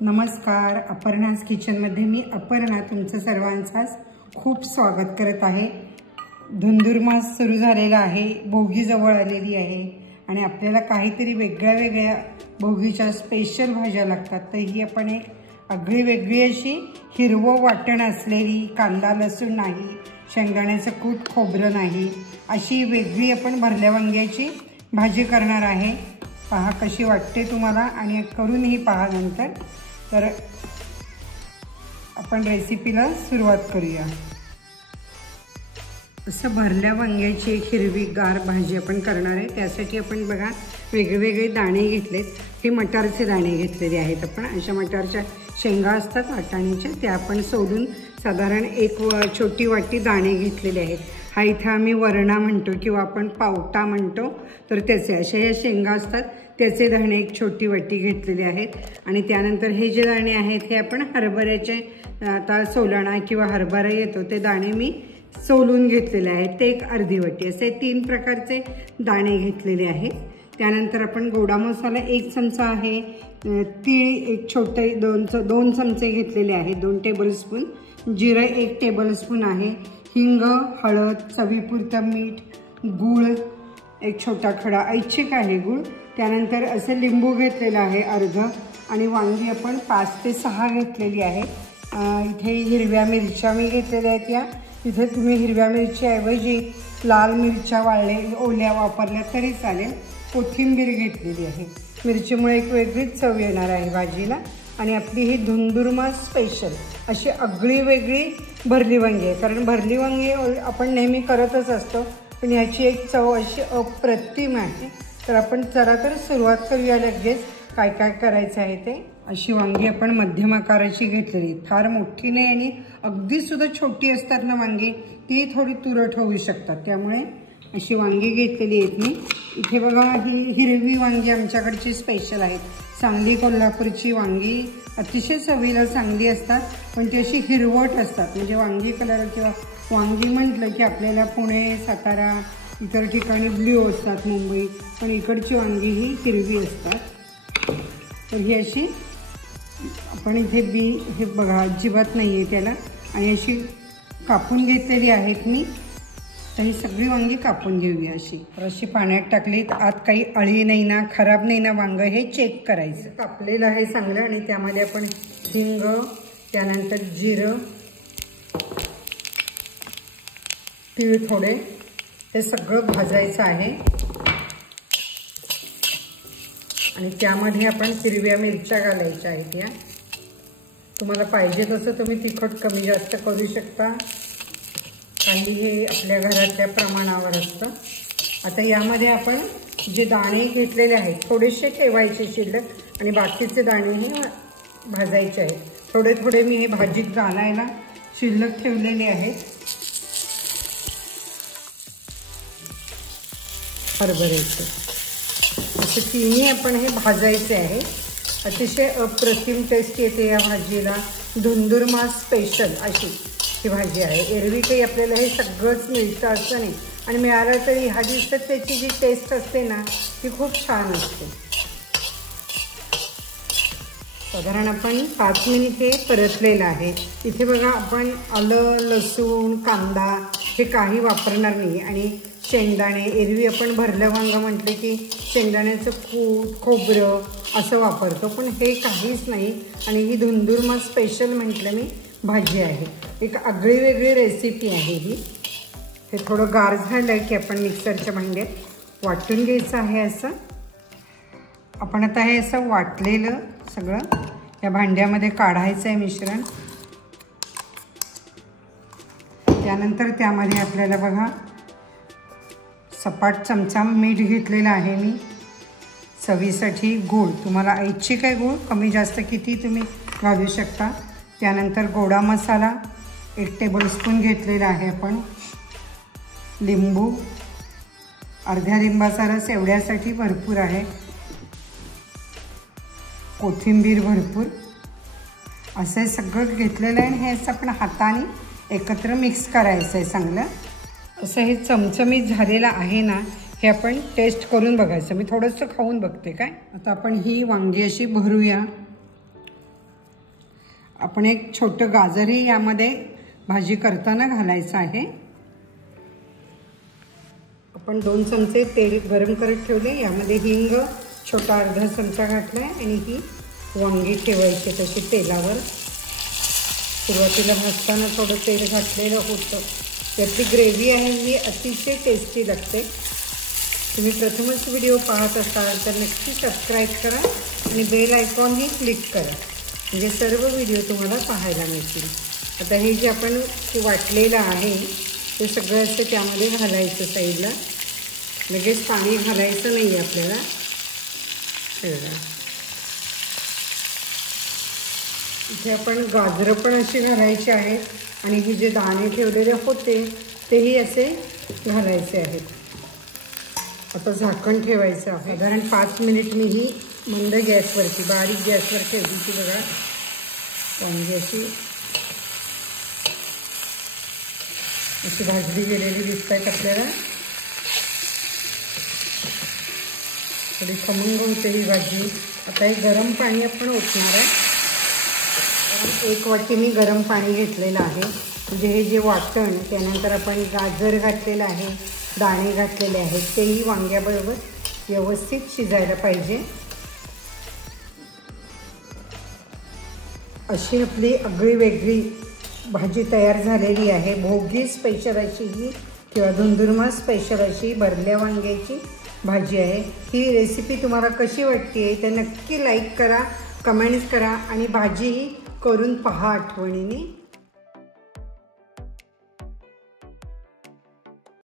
नमस्कार, अपर्णास किचनमध्ये मी अपर्णा तुमचं सर्वांचाच खूप स्वागत करत आहे। धुंधुरमास सुरू झालेला आहे, भोगी जवळ आलेली आहे आणि आपल्याला काहीतरी वेगळ्या भोगीच्या स्पेशल भाज्या लागतात। तर ही आपण एक आगळी वेगळी अशी हिरवं वाटण असलेली, कांदा लसूण नाही, शेंगदाण्याचं कूट, खोबरं नाही, अशी वेगळी आपण भरल्या वांग्याची भाजी करणार आहे। पहा कशी वाटते तुम्हाला आणि करूनही पहा नंतर। तर आपण रेसिपीला सुरुवात करूया। असं भरल्या वांग्याची एक हिरवीगार भाजी आपण करणार आहे। त्यासाठी आपण बघा वेगवेगळे दाणे घेतलेत। हे मटारचे दाणे घेतलेले आहेत आपण। अशा मटारच्या शेंगा असतात वाटाण्याच्या, त्या आपण सोलून साधारण एक छोटी वाटी दाणे घेतलेले आहेत। हा इथे आम्ही वरणा म्हणतो किंवा आपण पावटा म्हणतो, तर त्याचे अशा या शेंगा असतात, त्याचे दाणे एक छोटी वाटी घेतलेले आहेत। आणि त्यानंतर हे जे दाणे आहेत हे आपण हरभऱ्याचे, आता सोलाणा किंवा हरभरा येतो ते दाणे मी सोलून घेतलेले आहेत, ते एक अर्धी वाटी। असे 3 प्रकारचे दाणे घेतलेले आहेत। त्यानंतर आपण गोडा मसाला 1 चमचा आहे, तीळ एक छोटे 2 चमचे घेतलेले आहेत, 2 टेबलस्पून, जिरं 1 टेबलस्पून आहे, हिंग, हळद, चवीपुरतं मीठ, गूळ एक छोटा खडा, ऐच्छिक आहे गूळ। त्यानंतर असे लिंबू घेतलेला आहे अर्धा, आणि वांगी आपण 5 ते 6 घेतलेली आहे। इथे हिरव्या मिरच्या मी घेतलेल्या आहेत या। इथे तुम्ही हिरव्या मिरच्याऐवजी लाल मिरच्या ओल्या वापरल्या तरी चालेल। कोथिंबीर घेतलेली आहे, मिरचीमुळे एक वेगळीच चव येणार आहे भाजीला। आणि आपली ही धुंधुरमास स्पेशल अशी आगळी वेगळी भरली वांगी आहे, कारण भरली वांगी आपण नेहमी करतच असतो, पण याची एक चव अशी अप्रतिम आहे। तर आपण जरा तर सुरुवात करूया लगेच काय काय करायचं आहे ते। अशी वांगी आपण मध्यम आकाराची घेतलेली, फार मोठी नाही आणि अगदी सुद्धा छोटी असतात ना वांगी, ती थोडी तुरट होऊ शकतात, त्यामुळे अशी वांगी घेतलेली आहेत मी। इथे बघा ही हिरवी वांगी आमच्याकडची स्पेशल आहेत। सांगली कोल्हापूरची वांगी अतिशय चवीला चांगली असतात, पण ती अशी हिरवट असतात। म्हणजे वांगी कलर किंवा वांगी म्हटलं की आपल्याला पुणे, सातारा इतर ठिकाणी ब्ल्यू असतात, मुंबई, पण इकडची वांगी ही हिरवी असतात। तर ही अशी आपण इथे हे बघा अजिबात नाही आहे त्याला, आणि अशी कापून घेतलेली आहेत मी। तर ही सगळी वांगी कापून घेऊया अशी। तर अशी पाण्यात टाकलीत, आत काही अळी नाही ना, खराब नाही ना वांग, हे चेक करायचं। कापलेलं आहे चांगलं, आणि त्यामध्ये आपण हिंग, त्यानंतर जिरं, तीळ थोडे, हे सगळं भाजायचं आहे। आणि त्यामध्ये आपण हिरव्या मिरच्या घालायच्या आहेत या। तुम्हाला पाहिजे तसं तुम्ही तिखट कमी जास्त करू शकता, काही हे आपल्या घरातल्या प्रमाणावर असतं। आता यामध्ये आपण जे दाणे घेतलेले आहेत थोडेसे ठेवायचे शिल्लक, आणि बाकीचे दाणे हे भाजायचे आहेत। थोडे थोडे मी हे भाजीत घालायला शिल्लक ठेवलेले आहेत। हरभऱ्याचे असे तिन्ही आपण हे भाजायचे आहे। अतिशय अप्रतिम टेस्ट येते या भाजीला। धुंधुरमास स्पेशल अशी ही भाजी आहे। एरवी काही आपल्याला हे सगळंच मिळतं असं नाही, आणि मिळालं तरी ह्या दिवसात त्याची जी टेस्ट असते ना ती खूप छान असते। साधारण आपण 5 मिनिट हे परतलेलं आहे। इथे बघा आपण आलं, लसूण, कांदा हे काही वापरणार नाही, आणि शेंगदाणे, एरवी आपण भरलं वांगं म्हटले की शेंगदाण्याचं कूट, खोबरं असं वापरतो, पण हे काहीच नाही। आणि ही धुंधुरमास स्पेशल म्हटलं मी भाजी आहे, एक आगळी वेगळी रेसिपी आहे ही। हे थोडं गार झालं की आपण मिक्सरच्या भांड्यात वाटून घ्यायचं आहे। असं आपण आता हे असं वाटलेलं सगळं या भांड्यामध्ये काढायचं आहे मिश्रण। त्यानंतर त्यामध्ये आपल्याला बघा सपाट चमचा मीठ घेतलेला आहे मी, चवीसाठी गूळ, तुम्हाला ऐच्छिक आहे गूळ, कमी जास्त किती तुम्ही घालू शकता। त्यानंतर गोडा मसाला 1 टेबलस्पून घेतलेला आहे आपण, लिंबू, अर्ध्या लिंबाचा रस एवढ्यासाठी भरपूर आहे, कोथिंबीर भरपूर, असं सगळं घेतलेलं आहे। आणि हे असं आपण हाताने एकत्र मिक्स करायचं आहे चांगलं। असं हे चमचमीत झालेलं आहे ना, हे आपण टेस्ट करून बघायचं। मी थोडंसं खाऊन बघते काय। आता आपण ही वांगी अशी भरूया। आपण एक छोटं गाजरही यामध्ये भाजी करताना घालायचं आहे। आपण 2 चमचे तेल गरम करत ठेवले, यामध्ये हिंग छोटा अर्धा चमचा घातलाय आणि ही वांगी ठेवायची तशी तेलावर। सुरुवातीला भाजताना थोडं तेल घातलेलं होतं। याची ग्रेव्ही आहे ही अतिशय टेस्टी लागते। तुम्ही प्रथमच व्हिडिओ पाहत असाल तर नक्की सबस्क्राईब करा आणि बेल आयकॉनही क्लिक करा, म्हणजे सर्व व्हिडिओ तुम्हाला पाहायला मिळतील। आता हे जे आपण वाटलेलं आहे ते सगळं असं त्यामध्ये घालायचं साईडला, लगेच पाणी घालायचं नाही आपल्याला। इथे आपण गाजरं पण अशी घालायची आहेत आणि हे जे दाणे ठेवलेले होते तेही असे घालायचे आहेत। आता झाकण ठेवायचं आहे, साधारण 5 मिनिट मी ही मंद गॅसवरती बारीक गॅसवर ठेवली ती बघा। वांगी अशी भाजली गेलेली दिसत आहेत आपल्याला। थोडी खमंग होते ही भाजी। आता हे गरम पाणी आपण ओतणार आहे। 1 वाटी मी गरम पाणी घेतलेलं आहे, म्हणजे हे जे वाटण त्यानंतर आपण गाजर घातलेलं आहे, दाणे घातलेले आहेत, तेही वांग्याबरोबर व्यवस्थित शिजायला पाहिजे। अशी आपली आगळी वेगळी भाजी तयार झालेली आहे। भोगी स्पेशल अशी ही किंवा धुंदुरमा स्पेशल अशी भरल्या वांग्याची भाजी आहे। ही रेसिपी तुम्हाला कशी वाटते ते नक्की लाईक करा, कमेंट्स करा आणि भाजी करून पहा आठवणीने।